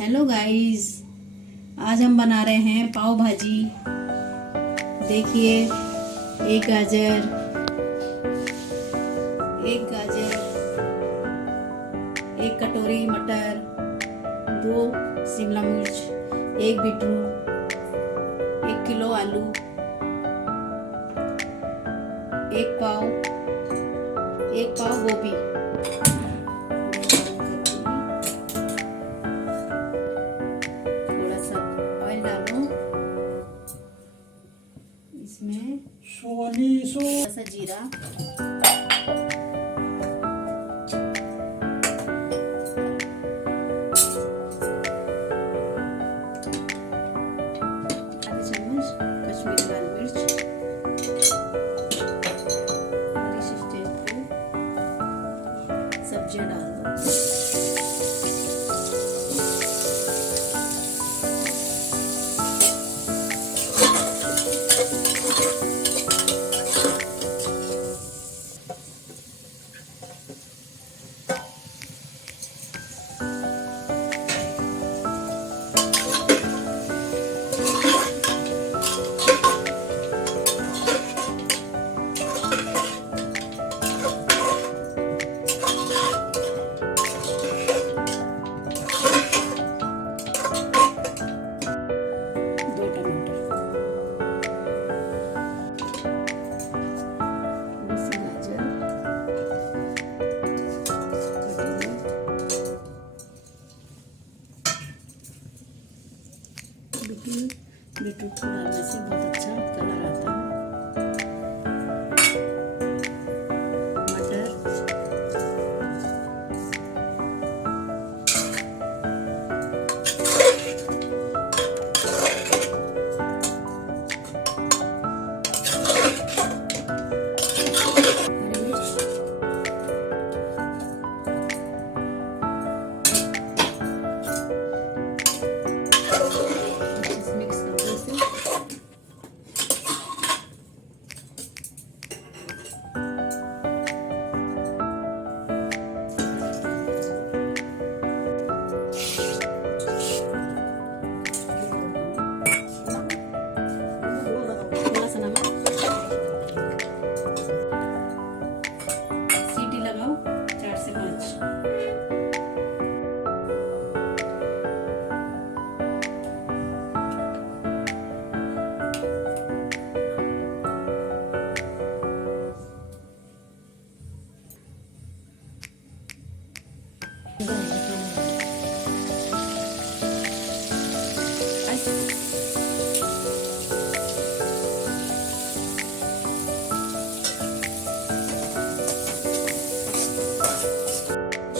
Hello guys, आज हम बना रहे हैं पाव भाजी। देखिए, एक गाजर, एक कटोरी मटर, 2 शिमला मिर्च, 1 बीटरूट, 1 किलो आलू, 1 पाव गोभी। थोड़ा सा ऑयल डालो, इसमें थोड़ा सा जीरा, आधा चम्मच कश्मीरी लाल मिर्च, और इस स्टेज पे सब्जियां डाल दो। बीटरूट को डालने से बहुत अच्छा कलर आता है। मटर, हरी मिर्च, मिक्स करने से थोड़ा सा नमक, सीटी लगाओ 4 से 5।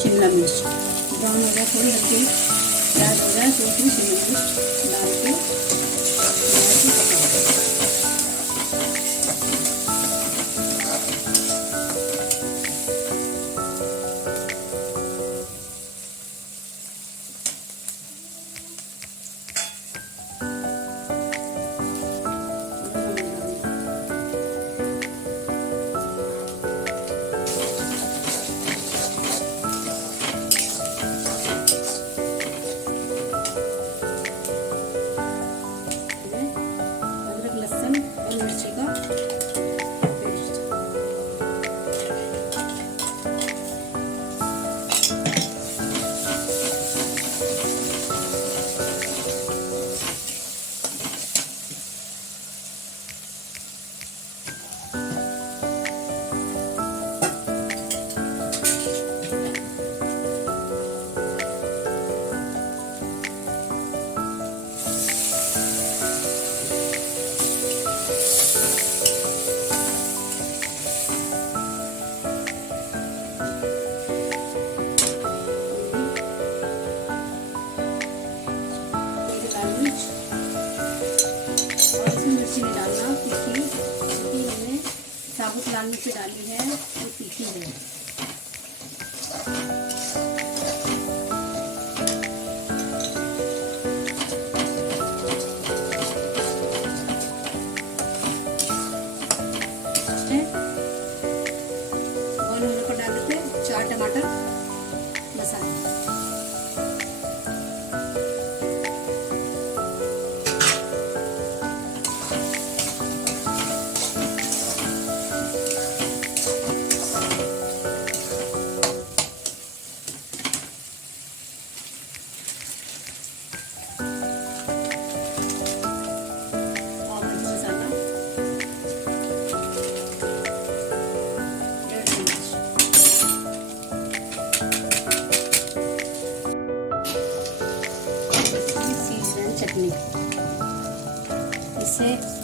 शिमला मिर्च ब्राउन हो जाए, थोड़ी हल्की प्याज हो जाए तो उसमें शिमला मिर्च डाल के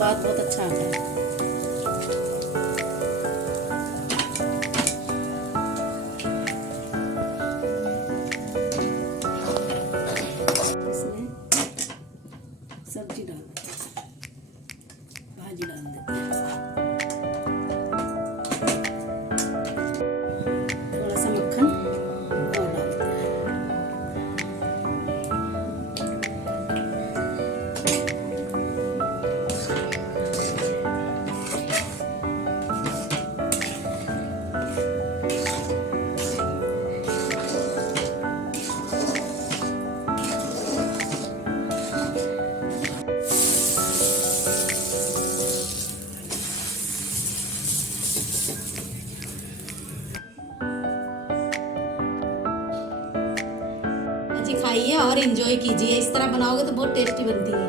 स्वाद बहुत अच्छा आता है। इसमें सब्जी डाल देते हैं, भाजी डाल देते हैं, थोड़ा सा मक्खन और डालते हैं। भाजी खाइए और एंजॉय कीजिए। इस तरह बनाओगे तो बहुत टेस्टी बनती है।